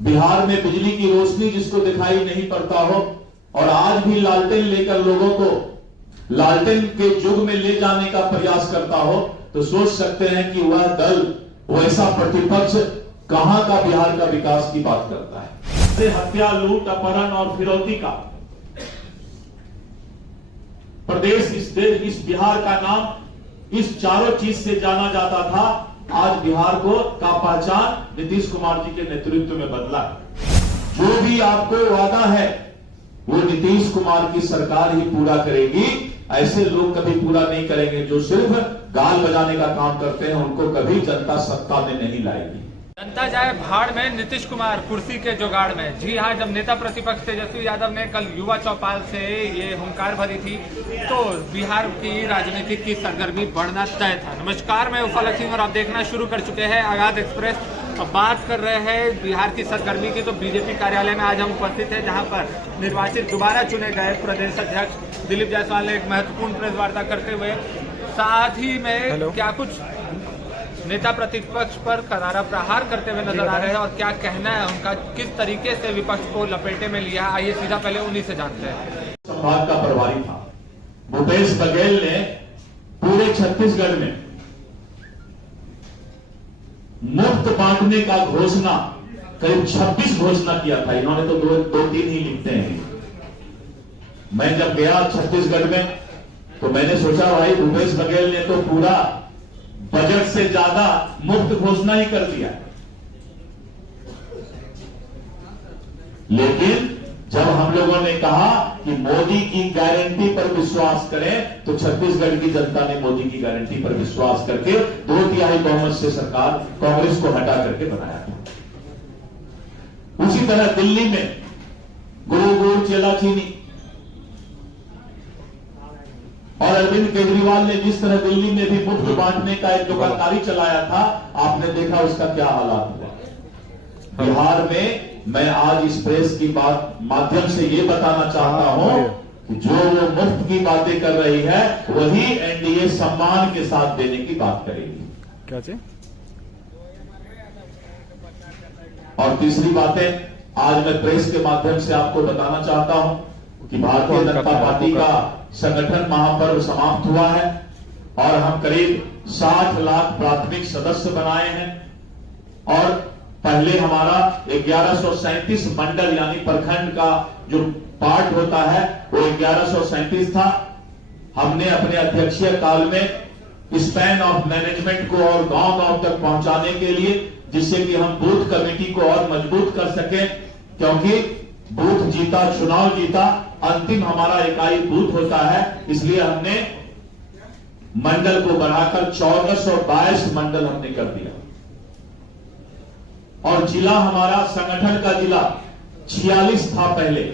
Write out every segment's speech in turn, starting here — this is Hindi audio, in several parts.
बिहार में बिजली की रोशनी जिसको दिखाई नहीं पड़ता हो और आज भी लालटेन लेकर लोगों को लालटेन के युग में ले जाने का प्रयास करता हो, तो सोच सकते हैं कि वह दल, वैसा प्रतिपक्ष कहां का बिहार का विकास की बात करता है। से हत्या, लूट, अपहरण और फिरौती का प्रदेश, इस बिहार का नाम इस चारों चीज से जाना जाता था। आज बिहार का पहचान नीतीश कुमार जी के नेतृत्व में बदला है। जो भी आपको वादा है वो नीतीश कुमार की सरकार ही पूरा करेगी। ऐसे लोग कभी पूरा नहीं करेंगे जो सिर्फ गाल बजाने का काम करते हैं, उनको कभी जनता सत्ता में नहीं लाएगी। जनता जाए भाड़ में, नीतीश कुमार कुर्सी के जुगाड़ में। जी हाँ, जब नेता प्रतिपक्ष तेजस्वी यादव ने कल युवा चौपाल से ये हुंकार भरी थी तो बिहार की राजनीति की सरगर्मी बढ़ना तय था। नमस्कार, मैं उफालक सिंह और आप देखना शुरू कर चुके हैं आगाज एक्सप्रेस। अब बात कर रहे हैं बिहार की सरगर्मी की, तो बीजेपी कार्यालय में आज हम उपस्थित हैं, जहां पर निर्वाचित दोबारा चुने गए प्रदेश अध्यक्ष दिलीप जायसवाल ने एक महत्वपूर्ण प्रेस वार्ता करते हुए साथ ही में क्या कुछ नेता प्रतिपक्ष पर करारा प्रहार करते हुए नजर आ रहे हैं और क्या कहना है उनका, किस तरीके से विपक्ष को लपेटे में लिया। आइए सीधा पहले उन्हीं से जानते हैं। संभाग का प्रभारी था भूपेश बघेल ने पूरे छत्तीसगढ़ में मुफ्त बांटने का घोषणा करीब 26 घोषणा किया था। इन्होंने तो दो तीन ही लिखते हैं। मैं जब गया छत्तीसगढ़ में तो मैंने सोचा भाई भूपेश बघेल ने तो पूरा बजट से ज्यादा मुफ्त घोषणा ही कर दिया। लेकिन जब हम लोगों ने कहा कि मोदी की गारंटी पर विश्वास करें, तो छत्तीसगढ़ की जनता ने मोदी की गारंटी पर विश्वास करके 2/3 बहुमत से सरकार कांग्रेस को हटा करके बनाया था। उसी तरह दिल्ली में गुरु गुड़ चेला चीनी और अरविंद केजरीवाल ने जिस तरह दिल्ली में भी मुफ्त बांटने का एक दुकानदारी चलाया था, आपने देखा उसका क्या हालात हुआ। बिहार में मैं आज इस प्रेस की बात माध्यम से ये बताना चाहता हूं कि जो वो मुफ्त की बातें कर रही है वही एनडीए सम्मान के साथ देने की बात करेगी। क्या चीज? और तीसरी बातें आज मैं प्रेस के माध्यम से आपको बताना चाहता हूं कि भारतीय जनता पार्टी का संगठन महापर्व समाप्त हुआ है और हम करीब 60 लाख प्राथमिक सदस्य बनाए हैं। और पहले हमारा 1137 मंडल यानी प्रखंड का जो पार्ट होता है वो 1137 था। हमने अपने अध्यक्षीय काल में स्पैन ऑफ मैनेजमेंट को और गांव-गांव तक पहुंचाने के लिए, जिससे कि हम बूथ कमेटी को और मजबूत कर सके, क्योंकि बूथ जीता चुनाव जीता, अंतिम हमारा इकाई बूथ होता है। इसलिए हमने मंडल को बढ़ाकर 1422 मंडल हमने कर दिया। और जिला हमारा संगठन का जिला 46 था पहले,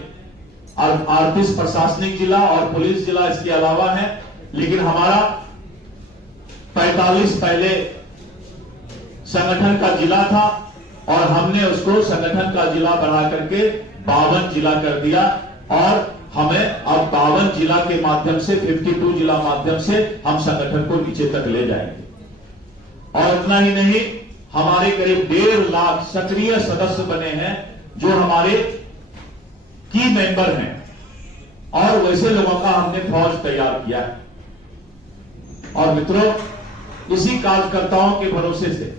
और 38 प्रशासनिक जिला और पुलिस जिला इसके अलावा है। लेकिन हमारा 45 पहले संगठन का जिला था और हमने उसको संगठन का जिला बढ़ा करके 52 जिला कर दिया। और हमें अब 52 जिला के माध्यम से 52 जिला माध्यम से हम संगठन को नीचे तक ले जाएंगे। और इतना ही नहीं, हमारे करीब 1.5 लाख सक्रिय सदस्य बने हैं जो हमारे की मेंबर हैं, और वैसे लोगों का हमने फौज तैयार किया है। और मित्रों, इसी कार्यकर्ताओं के भरोसे से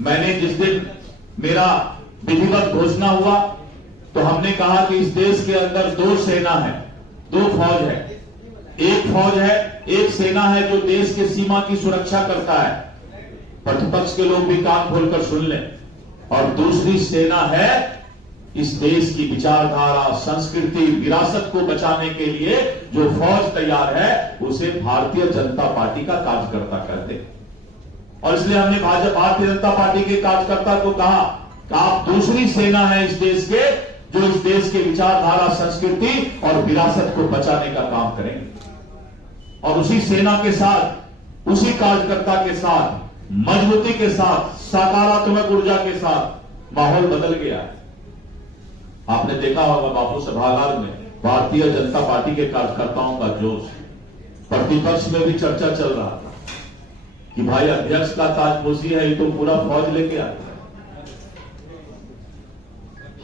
मैंने जिस दिन मेरा विधिवत घोषणा हुआ तो हमने कहा कि इस देश के अंदर 2 सेना है, 2 फौज है। एक फौज है, एक सेना है जो देश के सीमा की सुरक्षा करता है। प्रतिपक्ष के लोग भी कान खोलकर सुन लें। और दूसरी सेना है इस देश की विचारधारा, संस्कृति, विरासत को बचाने के लिए जो फौज तैयार है उसे भारतीय जनता पार्टी का कार्यकर्ता कहते हैं। और इसलिए हमने भारतीय जनता पार्टी के कार्यकर्ता को कहा कि आप दूसरी सेना है इस देश के, जो इस देश के विचारधारा, संस्कृति और विरासत को बचाने का काम करेंगे। और उसी सेना के साथ, उसी कार्यकर्ता के साथ, मजबूती के साथ, सकारात्मक ऊर्जा के साथ माहौल बदल गया है। आपने देखा होगा बापू सभागार में भारतीय जनता पार्टी के कार्यकर्ताओं का जोश। प्रतिपक्ष में भी चर्चा चल रहा था कि भाई अध्यक्ष का ताजपोशी है, ये तो पूरा फौज लेके आता है।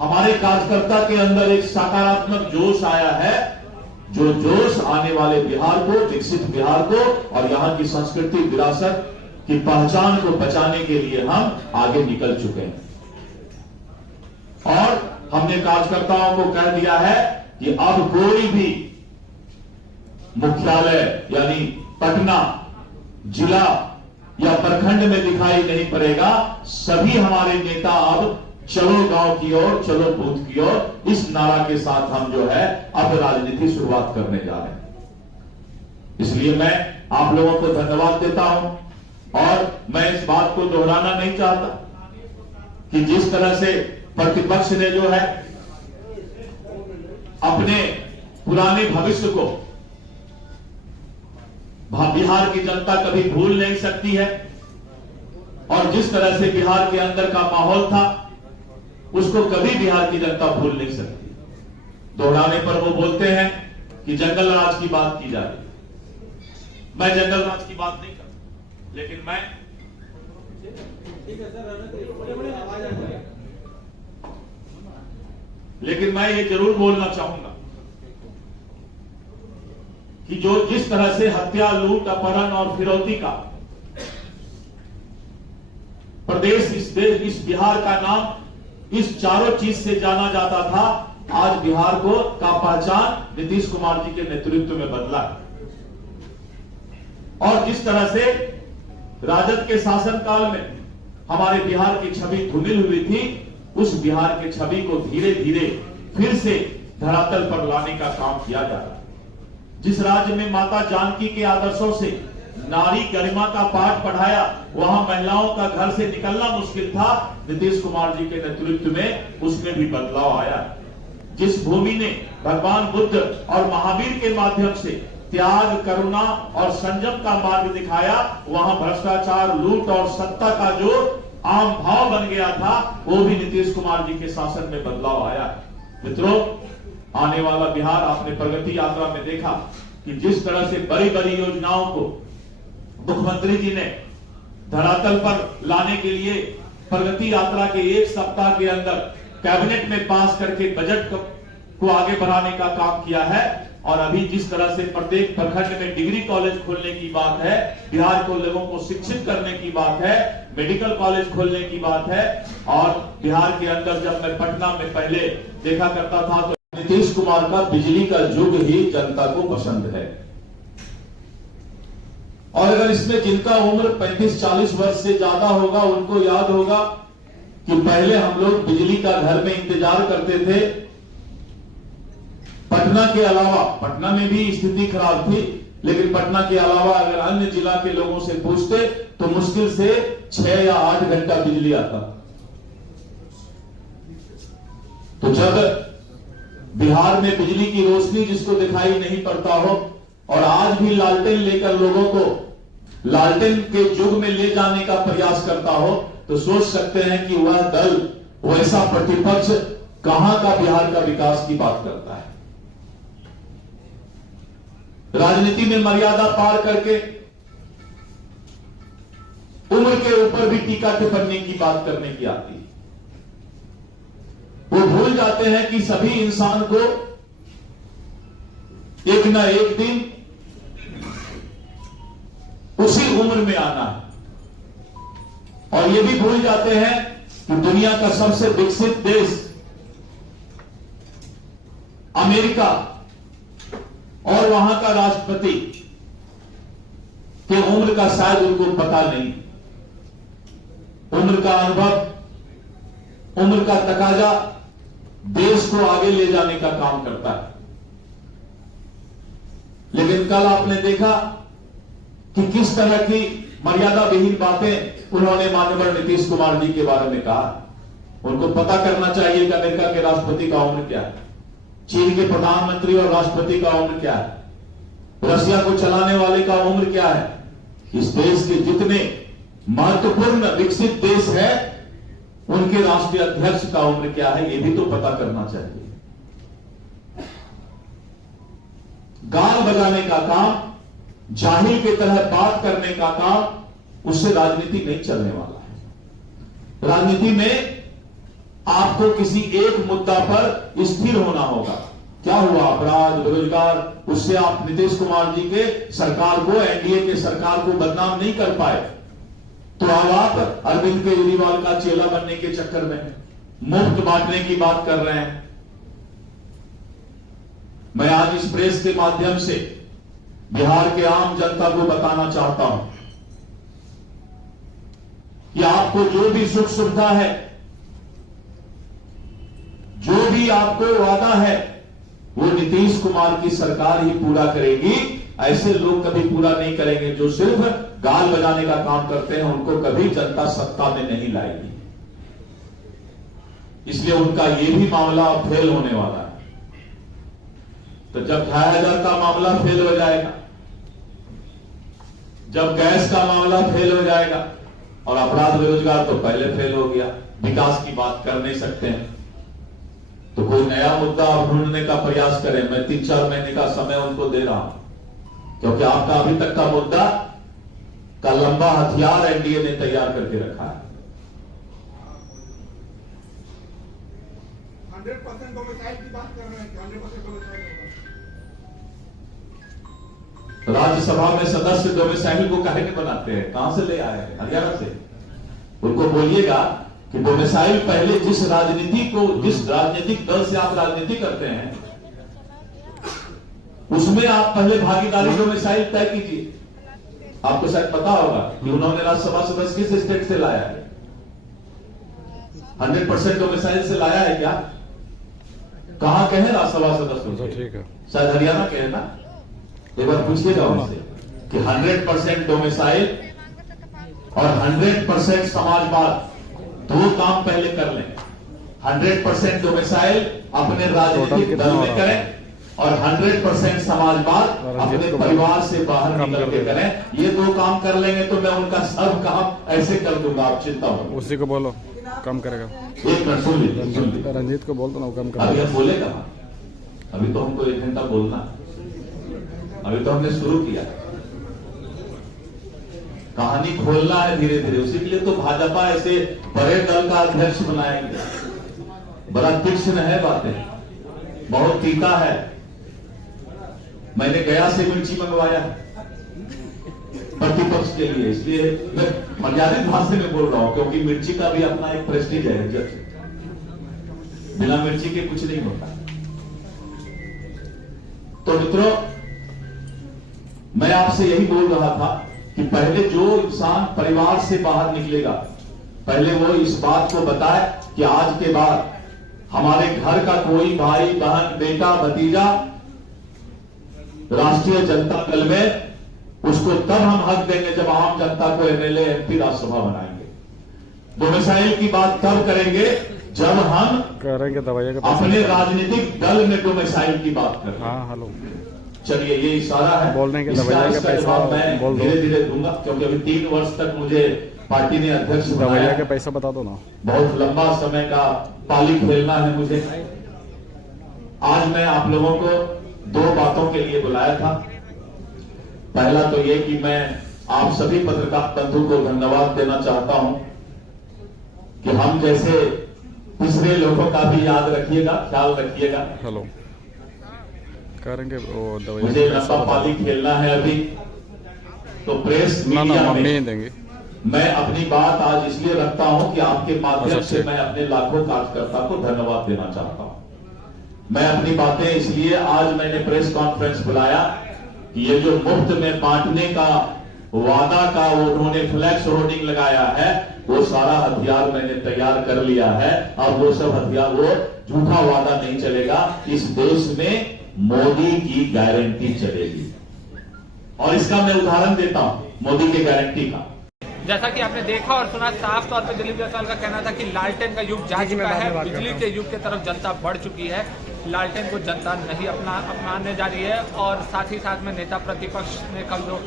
हमारे कार्यकर्ता के अंदर एक सकारात्मक जोश आया है, जो जोश आने वाले बिहार को, विकसित बिहार को और यहां की संस्कृति विरासत की पहचान को बचाने के लिए हम आगे निकल चुके हैं। और हमने कार्यकर्ताओं को कह दिया है कि अब कोई भी मुख्यालय यानी पटना जिला या प्रखंड में दिखाई नहीं पड़ेगा। सभी हमारे नेता अब चलो गांव की ओर, चलो बूथ की ओर, इस नारा के साथ हम जो है अब राजनीति शुरुआत करने जा रहे हैं। इसलिए मैं आप लोगों को धन्यवाद देता हूं और मैं इस बात को दोहराना नहीं चाहता कि जिस तरह से प्रतिपक्ष ने जो है अपने पुराने भविष्य को बिहार की जनता कभी भूल नहीं सकती है और जिस तरह से बिहार के अंदर का माहौल था उसको कभी बिहार की जनता भूल नहीं सकती। दोहराने पर वो बोलते हैं कि जंगल राज की बात की जा रही। मैं जंगल राज की बात नहीं करता, लेकिन मैं ये जरूर बोलना चाहूंगा कि जो जिस तरह से हत्या, लूट, अपहरण और फिरौती का प्रदेश, इस बिहार का नाम इस चारों चीज से जाना जाता था, आज बिहार को का पहचान नीतीश कुमार जी के नेतृत्व में बदला है। और जिस तरह से राजद के शासनकाल में हमारे बिहार की छवि धूमिल हुई थी, उस बिहार की छवि को धीरे धीरे फिर से धरातल पर लाने का काम किया जा रहा है। जिस राज्य में माता जानकी के आदर्शों से नारी गरिमा का पाठ पढ़ाया, वहां महिलाओं का घर से निकलना मुश्किल था, नीतीश कुमार जी के नेतृत्व में उसमें भी बदलाव आया। जिस भूमि ने भगवान बुद्ध और महावीर के माध्यम से त्याग, करुणा और संयम का मार्ग दिखाया, वहां भ्रष्टाचार, लूट और सत्ता का जो आम भाव बन गया था, वो भी नीतीश कुमार जी के शासन में बदलाव आया। मित्रों, आने वाला बिहार आपने प्रगति यात्रा में देखा कि जिस तरह से बड़ी बड़ी योजनाओं को मुख्यमंत्री जी ने धरातल पर लाने के लिए प्रगति यात्रा के एक सप्ताह के अंदर कैबिनेट में पास करके बजट को आगे बढ़ाने का काम किया है। और अभी जिस तरह से प्रत्येक प्रखंड में डिग्री कॉलेज खोलने की बात है, बिहार को लोगों को शिक्षित करने की बात है, मेडिकल कॉलेज खोलने की बात है। और बिहार के अंदर जब मैं पटना में पहले देखा करता था तो नीतीश कुमार का बिजली का युग ही जनता को पसंद है। और अगर इसमें जिनका उम्र 35-40 वर्ष से ज्यादा होगा उनको याद होगा कि पहले हम लोग बिजली का घर में इंतजार करते थे। पटना के अलावा, पटना में भी स्थिति खराब थी, लेकिन पटना के अलावा अगर अन्य जिला के लोगों से पूछते तो मुश्किल से 6 या 8 घंटा बिजली आता। तो जब बिहार में बिजली की रोशनी जिसको दिखाई नहीं पड़ता हो और आज भी लालटेन लेकर लोगों को लालटेन के युग में ले जाने का प्रयास करता हो, तो सोच सकते हैं कि वह दल, वैसा प्रतिपक्ष कहां का बिहार का विकास की बात करता है। राजनीति में मर्यादा पार करके उम्र के ऊपर भी टीका टिप्पणी की बात करने की आती है। वो भूल जाते हैं कि सभी इंसान को एक ना एक दिन उसी उम्र में आना है। और ये भी भूल जाते हैं कि दुनिया का सबसे विकसित देश अमेरिका और वहां का राष्ट्रपति के उम्र का शायद उनको पता नहीं। उम्र का अनुभव, उम्र का तकाजा देश को आगे ले जाने का काम करता है। लेकिन कल आपने देखा कि किस तरह की मर्यादा विहीन बातें उन्होंने माननीय नीतीश कुमार जी के बारे में कहा। उनको पता करना चाहिए कि अमेरिका के राष्ट्रपति का उम्र क्या है, चीन के प्रधानमंत्री और राष्ट्रपति का उम्र क्या है, रशिया को चलाने वाले का उम्र क्या है। इस देश के जितने महत्वपूर्ण विकसित देश है उनके राष्ट्रीय अध्यक्ष का उम्र क्या है, यह भी तो पता करना चाहिए। गाल बजाने का काम, जाहिल की तरह बात करने का काम, उससे राजनीति नहीं चलने वाला है। राजनीति में आपको किसी एक मुद्दा पर स्थिर होना होगा। क्या हुआ? अपराध, बेरोजगार, उससे आप नीतीश कुमार जी के सरकार को, एनडीए के सरकार को बदनाम नहीं कर पाए, तो अब आप अरविंद केजरीवाल का चेला बनने के चक्कर में मुफ्त बांटने की बात कर रहे हैं। मैं आज इस प्रेस के माध्यम से बिहार के आम जनता को बताना चाहता हूं कि आपको जो भी सुख सुविधा है, जो भी आपको वादा है, वो नीतीश कुमार की सरकार ही पूरा करेगी। ऐसे लोग कभी पूरा नहीं करेंगे जो सिर्फ गाल बजाने का काम करते हैं, उनको कभी जनता सत्ता में नहीं लाएगी। इसलिए उनका ये भी मामला फेल होने वाला है। तो जब 2000 का मामला फेल हो जाएगा, जब गैस का मामला फेल हो जाएगा, और अपराध बेरोजगार तो पहले फेल हो गया, विकास की बात कर नहीं सकते हैं, तो कोई नया मुद्दा ढूंढने का प्रयास करें। मैं 3-4 महीने का समय उनको दे रहा हूं, क्योंकि आपका अभी तक का मुद्दा का लंबा हथियार एनडीए ने तैयार करके रखा है। 100% डोमिसाइल की बात कर रहे हैं, 100% डोमिसाइल होगा। राज्यसभा में सदस्य डोमिसाइल को काहे के बनाते हैं? कहां से ले आए हैं? हरियाणा से। उनको बोलिएगा कि डोमिसाइल पहले जिस राजनीतिक दल से आप राजनीति करते हैं, उसमें आप पहले भागीदारी डोमिसाइल तय कीजिए। आपको शायद पता होगा कि उन्होंने राज्यसभा सदस्य किस स्टेट से लाया है। 100% डोमिसाइल से लाया है क्या? कहां के हैं राज्यसभा सदस्य? ठीक है, शायद हरियाणा के है ना। एक बार पूछिएगा उनसे कि 100% डोमिसाइल और 100% समाजवाद, दो काम पहले कर लें। 100% डोमिसाइल अपने राजनीतिक दल में करें और 100% समाजवाद अपने परिवार से बाहर निकल के करें। ये दो काम कर लेंगे तो मैं उनका सब काम ऐसे कर दूंगा, आप चिंता मत। उसी को बोलो, कम करेगा। एक मिनट सुन लीजिए, रंजीत को बोल दो ना, वो कम अभी करेगा। हम बोलेगा, अभी तो हमको 1 घंटा बोलना, अभी तो हमने शुरू किया, कहानी खोलना है धीरे धीरे। उसी के लिए तो भाजपा ऐसे बड़े दल का अध्यक्ष बनाएंगे। बड़ा तीक्ष्ण है बातें, बहुत तीखा है। मैंने गया से मिर्ची मंगवाया प्रतिपक्ष के लिए, इसलिए मैं मर्यादित भाषा में बोल रहा हूं, क्योंकि मिर्ची का भी अपना एक प्रेस्टीज है। बिना मिर्ची के कुछ नहीं होता। तो मित्रों, मैं आपसे यही बोल रहा था कि पहले जो इंसान परिवार से बाहर निकलेगा, पहले वो इस बात को बताए कि आज के बाद हमारे घर का कोई भाई बहन बेटा भतीजा राष्ट्रीय जनता दल में, उसको तब हम हक देंगे जब आम जनता को एमएलए एमपी राज्यसभा बनाएंगे। डोमिसाइल की बात तब करेंगे जब हम करेंगे दवाइयाँ का अपने राजनीतिक दल में डोमिसाइल की बात करें। हाँ, हेलो, चलिए, ये इशारा है बोलने के, इसका दवाइयाँ का पैसा जवाब मैं बोल दो। धीरे धीरे दूंगा, क्योंकि अभी 3 वर्ष तक मुझे पार्टी ने अध्यक्ष दवाइयाँ बनाया। का पैसा बता दो ना। बहुत लंबा समय का पाली खेलना है मुझे। आज मैं आप लोगों को 2 बातों के लिए बुलाया था। पहला तो ये कि मैं आप सभी पत्रकार बंधु को धन्यवाद देना चाहता हूं कि हम जैसे पिछड़े लोगों का भी याद रखिएगा, ख्याल रखिएगा। हेलो, करेंगे वो दवाइयाँ मुझे का पैसा लंबा बता पाली खेलना है अभी, तो प्रेस दो। ना मीडिया मम्मी में ही देंगे। मैं अपनी बात आज इसलिए रखता हूं कि आपके माध्यम अच्छा, से ठीक। मैं अपने लाखों कार्यकर्ता को धन्यवाद देना चाहता हूं। मैं अपनी बातें इसलिए आज मैंने प्रेस कॉन्फ्रेंस बुलाया कि ये जो मुफ्त में बांटने का वादा का उन्होंने फ्लैक्स होर्डिंग लगाया है, वो सारा हथियार मैंने तैयार कर लिया है। अब वो सब हथियार, वो झूठा वादा नहीं चलेगा। इस देश में मोदी की गारंटी चलेगी, और इसका मैं उदाहरण देता हूं मोदी की गारंटी का। जैसा कि आपने देखा और सुना, साफ तौर पे दिलीप जायसवाल का कहना था कि लालटेन का युग जा चुका है, बिजली के युग की तरफ जनता बढ़ चुकी है। लालटेन को जनता नहीं अपनाने जा रही है। और साथ ही साथ में नेता प्रतिपक्ष ने कल जो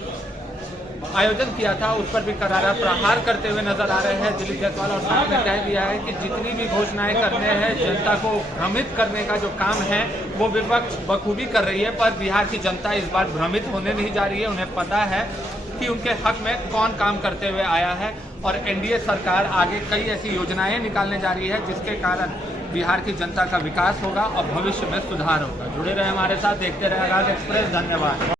आयोजन किया था उस पर भी करारा प्रहार करते हुए नजर आ रहे हैं दिलीप जायसवाल। और साथ में कह दिया है कि जितनी भी घोषणाएं करने हैं, जनता को भ्रमित करने का जो काम है वो विपक्ष बखूबी कर रही है, पर बिहार की जनता इस बार भ्रमित होने नहीं जा रही है। उन्हें पता है कि उनके हक में कौन काम करते हुए आया है। और एनडीए सरकार आगे कई ऐसी योजनाएं निकालने जा रही है जिसके कारण बिहार की जनता का विकास होगा और भविष्य में सुधार होगा। जुड़े रहे हमारे साथ, देखते रहे आगाज एक्सप्रेस। धन्यवाद।